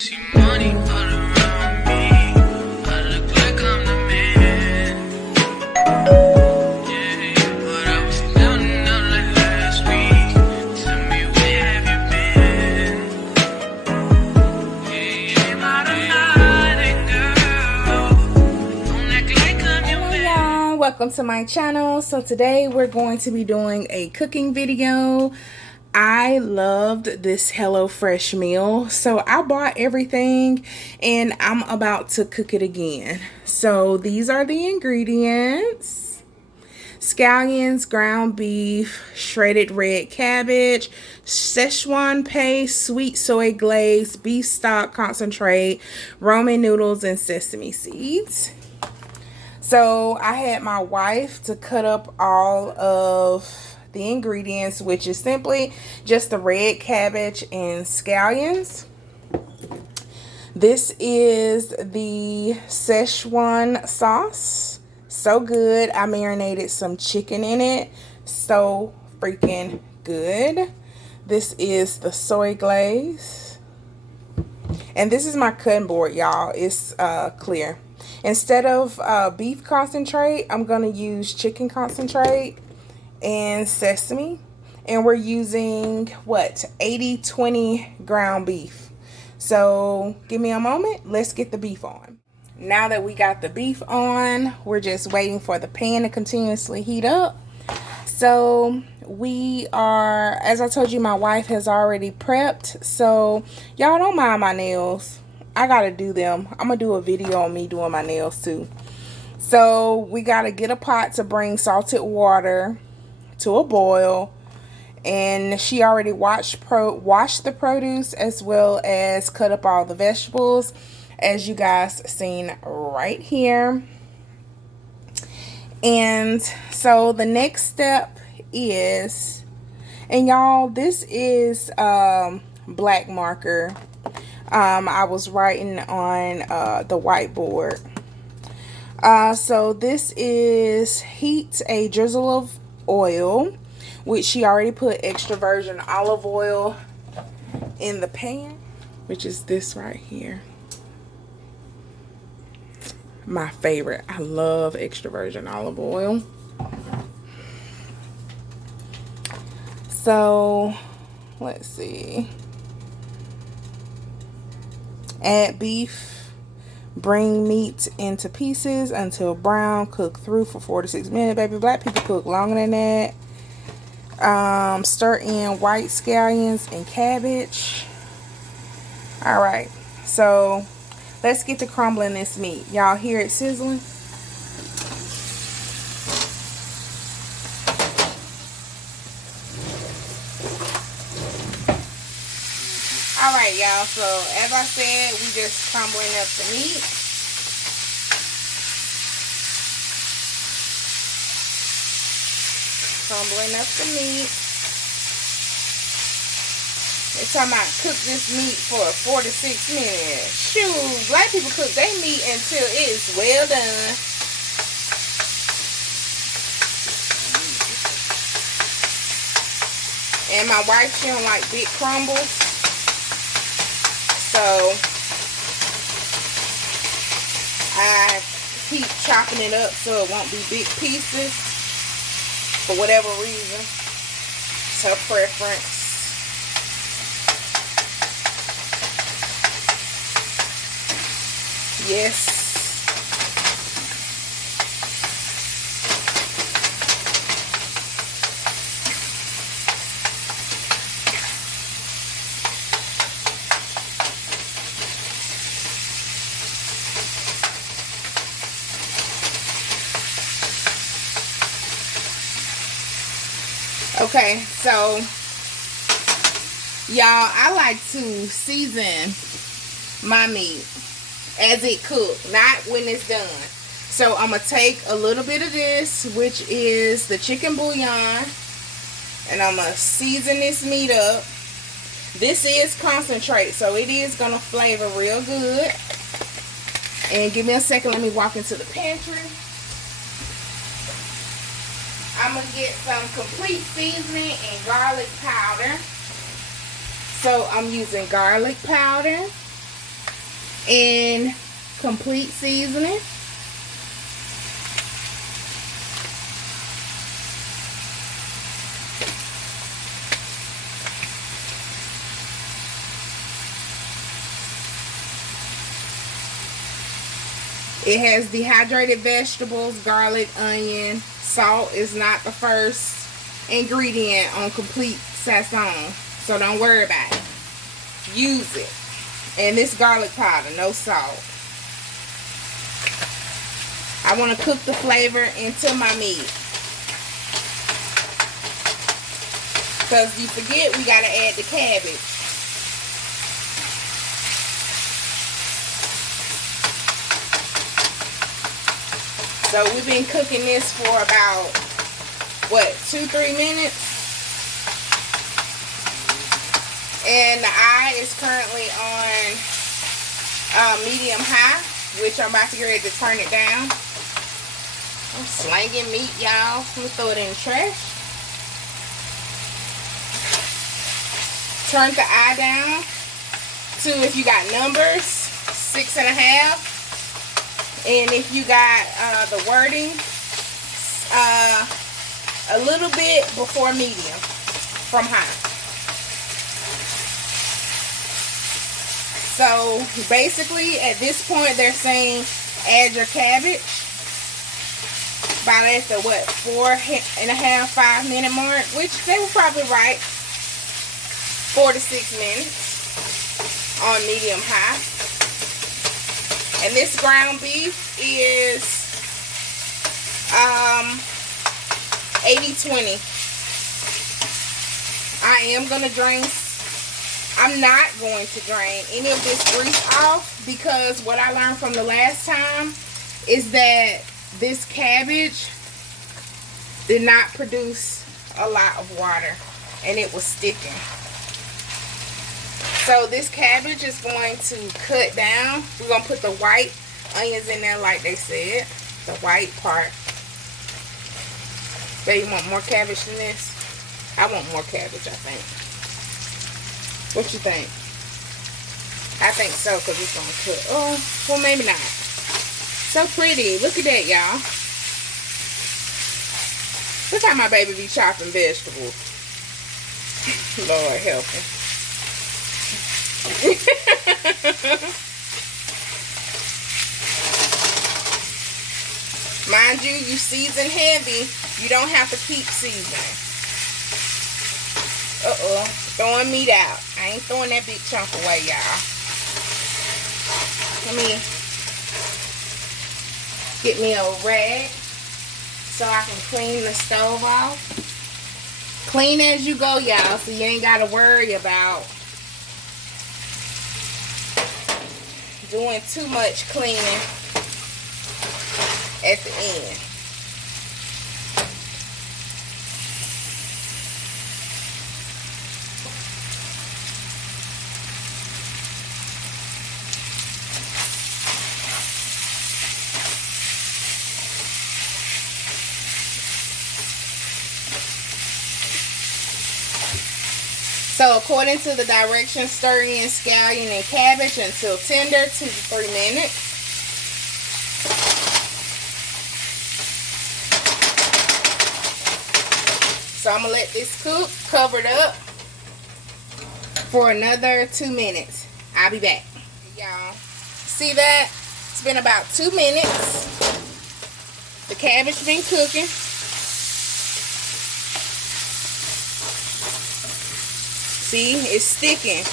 See money all around me. I look like I'm the man. Yeah, but I was down and out like last week. Tell me where have you been? Yeah, but I'm not that girl. Don't act like I'm your man. Hello y'all, welcome to my channel. So today we're going to be doing a cooking video. I loved this HelloFresh meal, so I bought everything and I'm about to cook it again. So these are the ingredients: scallions, ground beef, shredded red cabbage, Szechuan paste, sweet soy glaze, beef stock concentrate, Roman noodles, and sesame seeds. So I had my wife to cut up all of the ingredients, which is simply just the red cabbage and scallions. This is the Szechuan sauce. So good. I marinated some chicken in it. So freaking good. This is the soy glaze. And this is my cutting board, y'all. It's clear. Instead of beef concentrate, I'm going to use chicken concentrate and sesame, and we're using what, 80-20 ground beef. So give me a moment, let's get the beef on. Now that we got the beef on, we're just waiting for the pan to continuously heat up. So we are, as I told you, my wife has already prepped, so y'all don't mind my nails. I gotta do them. I'm gonna do a video on me doing my nails too. So we gotta get a pot to bring salted water to a boil, and she already washed the produce as well as cut up all the vegetables, as you guys seen right here. And so the next step is, and y'all, this is black marker. I was writing on the whiteboard. So this is heat a drizzle of oil, which she already put extra virgin olive oil in the pan, which is this right here. My favorite. I love extra virgin olive oil. So let's see. Add beef. Bring meat into pieces until brown. Cook through for 4 to 6 minutes. Baby, black people cook longer than that. Stir in white scallions and cabbage. Alright, so let's get to crumbling this meat. Y'all hear it sizzling? Alright, y'all, so as I said, we just crumbling up the meat. Crumbling up the meat. They're talking about cook this meat for 4 to 6 minutes. Shoot, black people cook their meat until it's well done. And my wife, she don't like big crumbles. So I keep chopping it up so it won't be big pieces for whatever reason. It's her preference. Yes. Okay, so y'all, I like to season my meat as it cooks, not when it's done. So I'm gonna take a little bit of this, which is the chicken bouillon, and I'm gonna season this meat up. This is concentrate, so it is gonna flavor real good. And give me a second, let me walk into the pantry. I'm going to get some complete seasoning and garlic powder. So I'm using garlic powder, and complete seasoning. It has dehydrated vegetables, garlic, onion. Salt is not the first ingredient on complete Szechuan, so don't worry about it. Use it. And this garlic powder, no salt. I want to cook the flavor into my meat. Because you forget we got to add the cabbage. So we've been cooking this for about, what, 2-3 minutes? And the eye is currently on medium high, which I'm about to get ready to turn it down. I'm slanging meat, y'all. I'm gonna throw it in the trash. Turn the eye down to, if you got numbers, 6.5. And if you got the wording, a little bit before medium from high. So basically at this point they're saying add your cabbage about at the 4.5, 5 minute mark, which they were probably right. 4 to 6 minutes on medium high. And this ground beef is 80-20. I am going to drain. I'm not going to drain any of this grease off, because what I learned from the last time is that this cabbage did not produce a lot of water and it was sticking. So this cabbage is going to cut down. We're going to put the white onions in there like they said. The white part. Babe, you want more cabbage than this? I want more cabbage, I think. What you think? I think so, because it's going to cook. Oh, well, maybe not. So pretty. Look at that, y'all. Look how my baby be chopping vegetables. Lord help him. Mind you, you season heavy. You don't have to keep seasoning. Uh-oh. Throwing meat out. I ain't throwing that big chunk away, y'all. Let me get me a rag so I can clean the stove off. Clean as you go, y'all, so you ain't got to worry about doing too much cleaning at the end. So according to the directions, stir in scallion and cabbage until tender, 2 to 3 minutes. So I'm going to let this cook, covered up, for another 2 minutes. I'll be back. Y'all, see that? It's been about 2 minutes. The cabbage been cooking. See, it's sticking.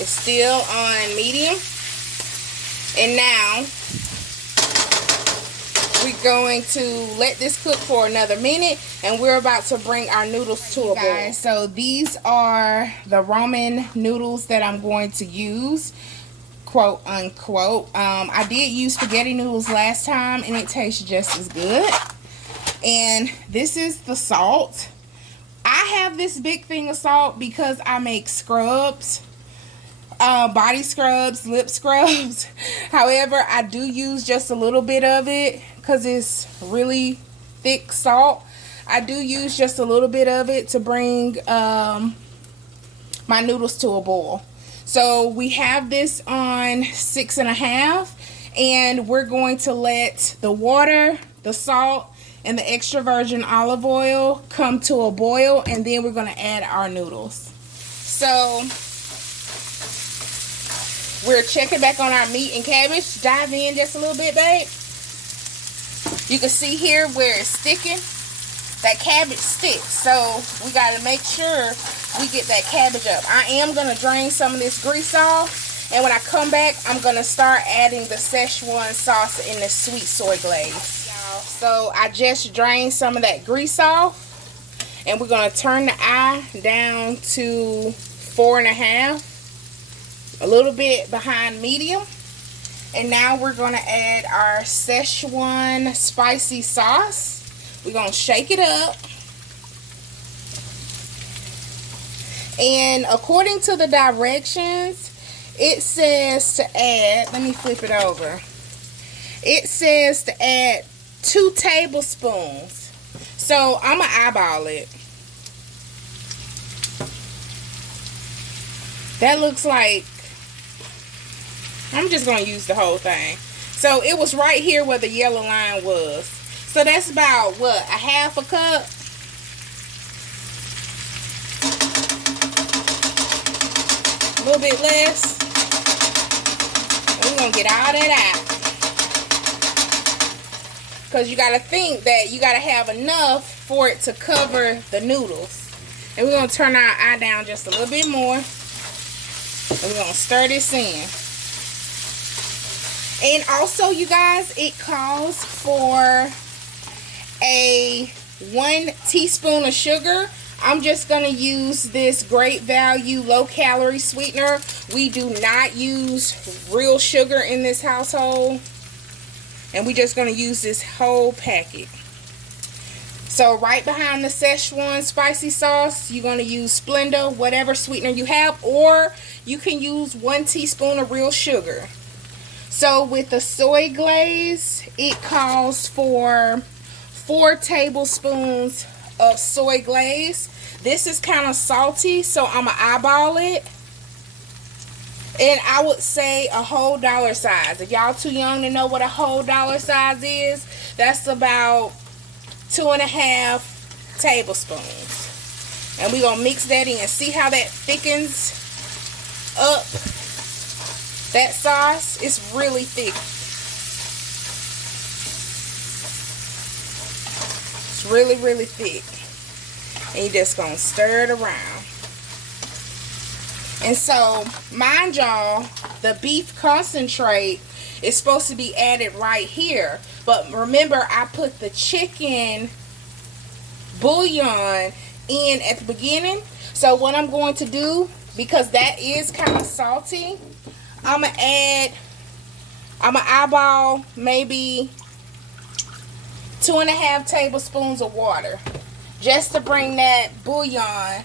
It's still on medium. And now we're going to let this cook for another minute, and we're about to bring our noodles to a boil. So these are the ramen noodles that I'm going to use, quote unquote. I did use spaghetti noodles last time and it tastes just as good. And this is the salt. I have this big thing of salt because I make scrubs body scrubs, lip scrubs. However, I do use just a little bit of it because it's really thick salt. I do use just a little bit of it to bring my noodles to a boil. So we have this on 6.5, and we're going to let the water, the salt, and the extra virgin olive oil come to a boil, and then we're going to add our noodles. So we're checking back on our meat and cabbage. Dive in just a little bit, babe. You can see here where it's sticking. That cabbage sticks, so we got to make sure we get that cabbage up. I am going to drain some of this grease off, and when I come back, I'm going to start adding the Szechuan sauce in the sweet soy glaze. So I just drained some of that grease off, and we're going to turn the eye down to 4.5, a little bit behind medium. And now we're going to add our Szechuan spicy sauce. We're going to shake it up. And according to the directions, it says to add, let me flip it over. It says to add 2 tablespoons. So I'm going to eyeball it. That looks like, I'm just going to use the whole thing. So it was right here where the yellow line was. So that's about, what, 1/2 cup? A little bit less. And we're going to get all that out. Because you got to think that you got to have enough for it to cover the noodles. And we're going to turn our eye down just a little bit more. And we're going to stir this in. And also, you guys, it calls for a 1 teaspoon of sugar. I'm just going to use this Great Value low calorie sweetener. We do not use real sugar in this household. And we're just going to use this whole packet. So right behind the Szechuan spicy sauce, you're going to use Splenda, whatever sweetener you have. Or you can use 1 teaspoon of real sugar. So with the soy glaze, it calls for 4 tablespoons of soy glaze. This is kind of salty, so I'm going to eyeball it. And I would say a whole dollar size. If y'all too young to know what a whole dollar size is, that's about 2.5 tablespoons. And we're going to mix that in. See how that thickens up that sauce? It's really thick. It's really, really thick. And you're just going to stir it around. And so, mind y'all, the beef concentrate is supposed to be added right here. But remember, I put the chicken bouillon in at the beginning. So what I'm going to do, because that is kind of salty, I'm going to eyeball maybe 2.5 tablespoons of water. Just to bring that bouillon,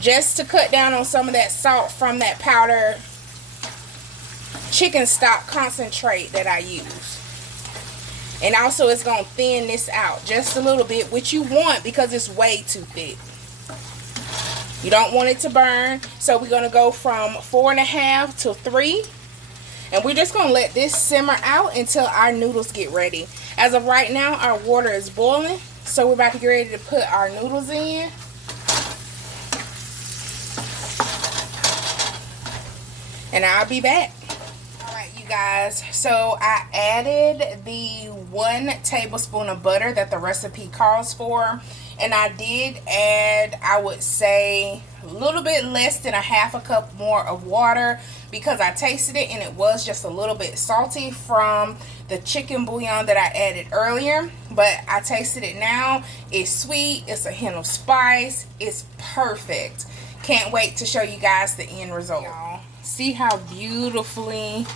just to cut down on some of that salt from that powdered chicken stock concentrate that I use. And also it's going to thin this out just a little bit, which you want because it's way too thick. You don't want it to burn. So we're going to go from 4.5 to 3. And we're just going to let this simmer out until our noodles get ready. As of right now, our water is boiling. So we're about to get ready to put our noodles in. And I'll be back. Alright, you guys. So I added the 1 tablespoon of butter that the recipe calls for. And I did add, I would say, a little bit less than 1/2 cup more of water because I tasted it and it was just a little bit salty from the chicken bouillon that I added earlier. But I tasted it now. It's sweet. It's a hint of spice. It's perfect. Can't wait to show you guys the end result. See how beautifully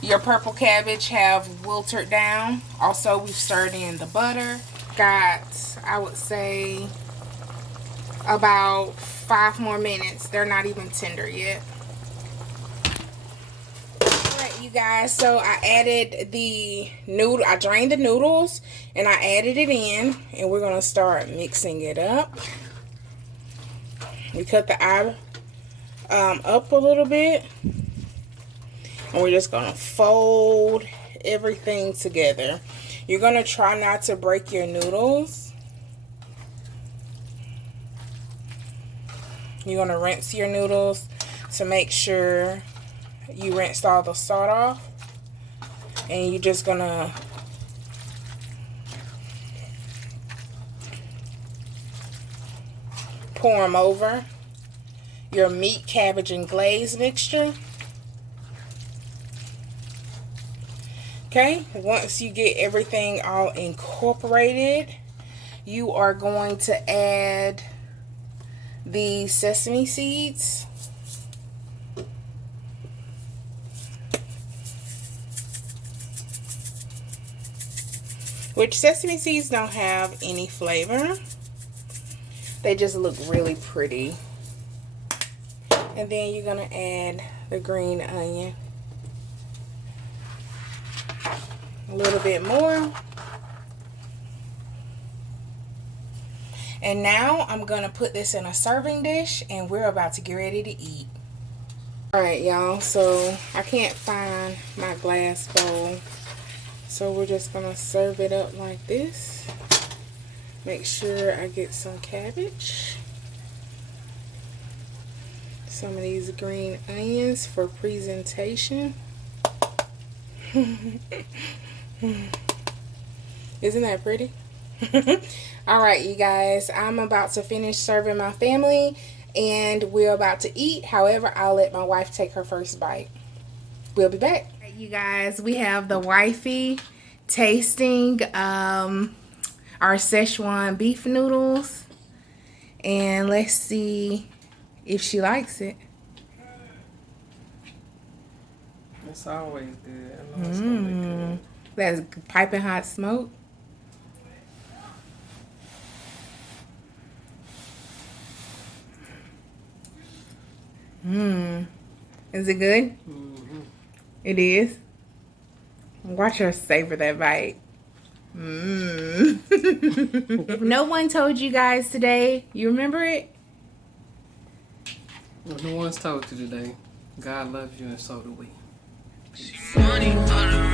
your purple cabbage have wilted down. Also, we've stirred in the butter. Got, I would say, about 5 more minutes. They're not even tender yet. You guys, so I added the noodle. I drained the noodles and I added it in, and we're gonna start mixing it up. We cut the eye up a little bit, and we're just gonna fold everything together. You're gonna try not to break your noodles. You're gonna rinse your noodles to make sure you rinsed all the salt off, and you're just gonna pour them over your meat, cabbage, and glaze mixture. Okay, once you get everything all incorporated, you are going to add the sesame seeds. Which sesame seeds don't have any flavor. They just look really pretty. And then you're going to add the green onion. A little bit more. And now I'm going to put this in a serving dish, and we're about to get ready to eat. Alright, y'all. So I can't find my glass bowl. So we're just going to serve it up like this. Make sure I get some cabbage. Some of these green onions for presentation. Isn't that pretty? Alright, you guys. I'm about to finish serving my family, and we're about to eat. However, I'll let my wife take her first bite. We'll be back. You guys, we have the wifey tasting our Szechuan beef noodles, and let's see if she likes it. It's always good. I know it's gonna be good. That's piping hot smoke. Is it good? It is. Watch her savor that bite. No one told you guys today. You remember it? Well, no one's told you today. God loves you, and so do we. Money all around.